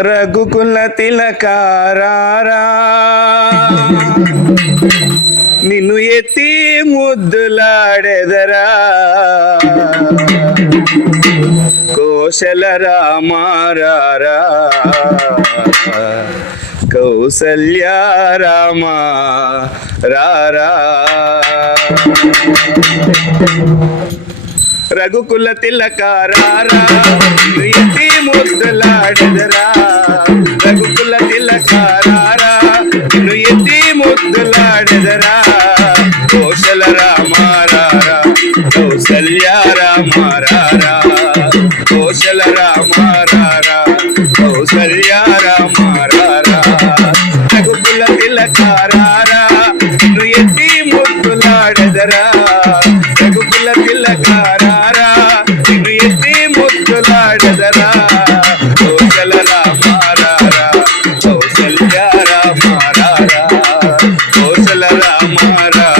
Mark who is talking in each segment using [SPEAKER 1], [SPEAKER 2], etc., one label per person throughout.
[SPEAKER 1] రఘుకుల తిలకారారా. నిన్ను ఎత్తి ముద్దులాడెదరా. కోశల రామారారా కౌసల్యారామా రారా. రఘుకుల తిలకారారా ఎత్తి ముద్దులాడెదరా. రఘుకుల తిలకారారా నుయతి ఎత్తి ముద్దులాడెదరా. కోశల రామారారా కౌసల్య రామారారా. కోశల రామారారా కౌసల్య రామారారా. రఘుకుల తిలకారారా నుయతి ఎత్తి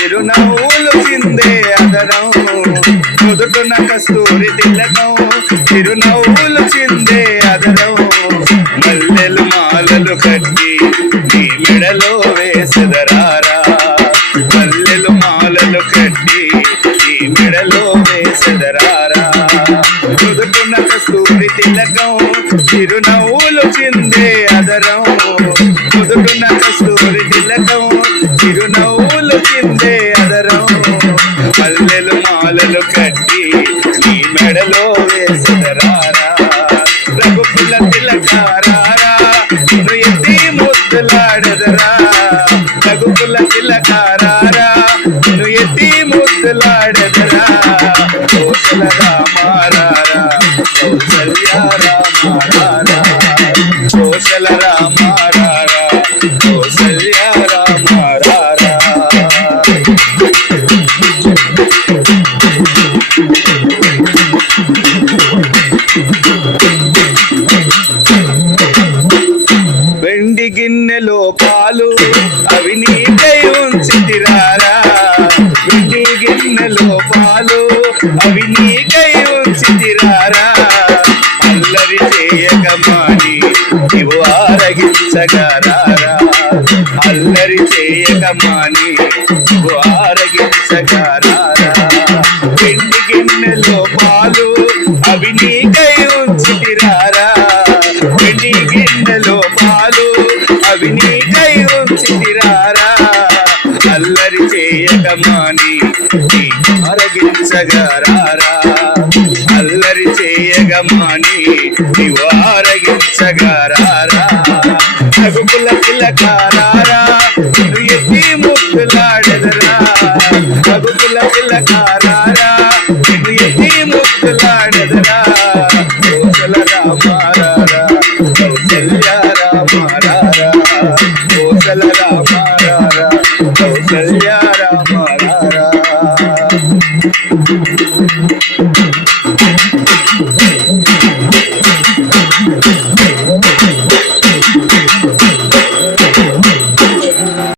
[SPEAKER 1] చిరునవ్వులు చిందే అదనం. నుదుటున కస్తూరి తిలకము చిరునవ్వులు చిందే అదనం. మల్లెలు మాలలు కట్టి నీ మెడలో వేసదరారా. మల్లెలు మాలలు కట్టి నీ మెడలో వేసదరారా. నుదుటున కస్తూరి తిలకం చిరునవ్వులు చిందే అదరం నుదుటున కస్తూరి తిలకం చిరునవ్వులు చిందే అదరం. పల్లెలు మాలలు కట్టి నీ మెడలో వేసదరారా. ప్రభు రఘుకుల తిలకారారా. నిన్ను ఎత్తి ముద్దులాడదరా. ప్రభు రఘుకుల తిలకారారా. నువ్వు ఎత్తి ముద్దులాడదరా. కోసల రామారారా. కౌసల్య రామారారా కోసల రామారారా. కౌసల్య రామారారా అవి నీకై ఉంచి తిరారా గిన్నెలో పాలు అవి నీకై ఉంచి అల్లరి చేయక మాని నీవు ఆరగించగరారా అల్లరి చేయక మాని నీవు ఆరగించగరారా వెండి గిన్నెలో పాలు అల్లరి చేయక మాని నీ ఆరగించగరారా అల్లరి చేయక మాని నీవు ఆరగించగరారా రఘుకుల పిల్లకారారా నిన్ను ఎత్తి ముద్దులాడదరా? రఘుకుల పిల్లకారారా నిన్ను ఎత్తి ముక్కులాడదరా రామారా social, yeah.